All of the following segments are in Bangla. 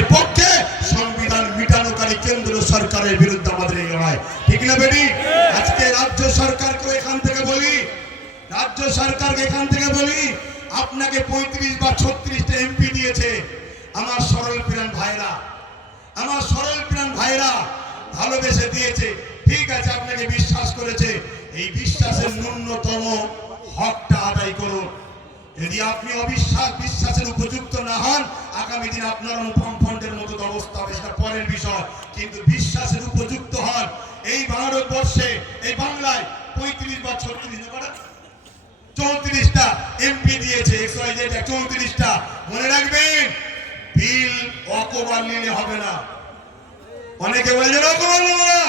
সংবিধানের পক্ষে সংবিধান মিটানোকারী কেন্দ্র সরকারের বিরুদ্ধে আমাদের এই লড়াই। ঠিক না, বেটি? আজকে রাজ্য সরকারকে এখান থেকে বলি, রাজ্য সরকারকে এখান থেকে বলি, আপনাকে পঁয়ত্রিশ বা ছত্রিশটা এমপি দিয়েছে আমার সরল প্রাণ ভাইরা। আমার সরল প্রাণ ভাইরা ভালোবেসে দিয়েছে। ঠিক আছে, আপনাকে বিশ্বাস করেছে। এই বিশ্বাসের ন্যূনতম যদি আপনি অবিশ্বাস, বিশ্বাসের উপযুক্ত না হন, আগামী দিন আপনার অনুপম ফন্ডের মতো অবস্থা হবে সেটা পরের বিষয়। কিন্তু বিশ্বাসের উপযুক্ত হন। এই ভারতবর্ষে, এই বাংলায় পঁয়ত্রিশ বা ছত্রিশ চৌত্রিশটা এমপি দিয়েছে চৌত্রিশটা। মনে রাখবেন, বিল অকবার নিলে হবে না। অনেকে বলে যে অকবার না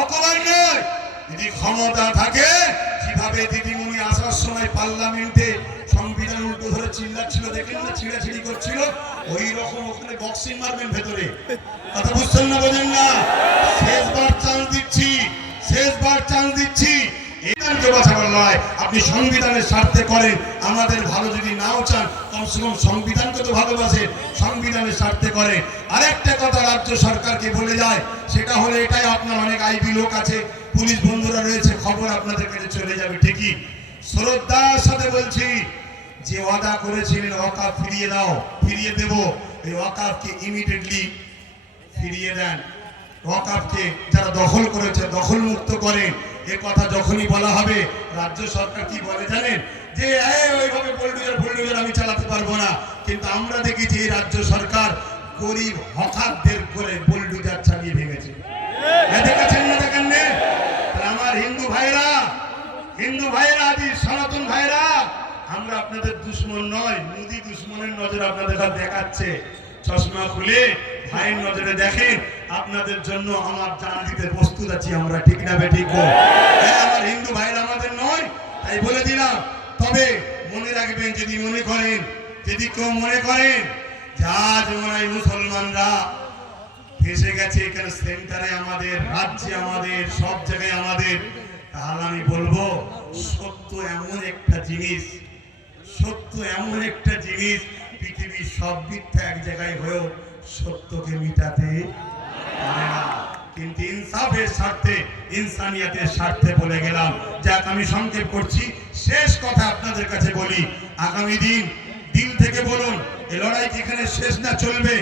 অকবার নয়। যদি ক্ষমতা থাকে কীভাবে দিদিমণি আসার সময় পার্লামেন্টে সংবিধান উল্টো ধরে চিল্লাচ্ছিল দেখেন না, ছিঁড়াছিড়ি করছিল। ওই রকম ওখানে বক্সিং মারবেন ভেতরে। কথা বুঝছেন না, বোঝেন না? শেষবার চান্স দিচ্ছি, শেষবার চান্স দিচ্ছি। আপনি সংবিধানের স্বার্থে করেন, আমাদের ভালো যদি নাও চান, কমসে কম সংবিধানকে তো ভালোবাসেন, সংবিধানের স্বার্থে করে আরেকটা কথা রাজ্য সরকারকে বলে যায় সেটা হলে এটাই আপনার অনেক আইবি লোক আছে, পুলিশ বন্ধুরা রয়েছে, খবর আপনাদের কাছে চলে যাবে, ঠিকই। শ্রদ্ধার সাথে বলছি, যে ওয়াদা করেছিলেন ওয়াকাফ ফিরিয়ে দাও, ফিরিয়ে দেব। এই ওয়াকাফকে ইমিডিয়েটলি ফিরিয়ে দেন। ওয়াকাফকে যারা দখল করেছে দখল মুক্ত করেন এ কথা যখনই বলা হবে, রাজ্য সরকার কি বলে জানেন? যে ওইভাবে বুলডোজার বুলডোজার আমি চালাতে পারব না। কিন্তু আমরা দেখেছি এই রাজ্য সরকার গরিব হকারদের করে বুলডোজার চালিয়ে ভেঙেছে। দেখেছেন না দেখেন আমার হিন্দু ভাইরা হিন্দু ভাইরা আদি সনাতন ভাইরা আমরা আপনাদের দুশ্মন নয় মোদি দুশ্মনের নজর আপনাদের দেখাচ্ছে। চশমা খুলে ভাইয়ের নজরে দেখেন আপনাদের জন্য আমার জান দিতে প্রস্তুত আছি আমরা ঠিক না বেঠিক আমার হিন্দু ভাইরা আমাদের নয় তাই বলে দিলাম। তবে মনে রাখবেন যদি মনে করেন যদি কেউ মনে করেন যা মুসলমানরা ফেসে গেছে এখানে সেন্টারে আমাদের, রাজ্যে আমাদের, সব জায়গায় আমাদের, তাহলে আমি বলব, সত্য এমন একটা জিনিস, সত্য এমন একটা জিনিস, পৃথিবীর সব মিথ্যা এক জায়গায় হয়েও সত্যকে মিটাতে পারে না। কিন্তু ইনসাফের স্বার্থে, ইনসানিয়াতের স্বার্থে বলে গেলাম। যাক, আমি সংক্ষেপ করছি। শেষ কথা আপনাদের কাছে বলি। আগামী দিন, দিল থেকে বলুন এই লড়াই কি এখানে শেষ না চলবে?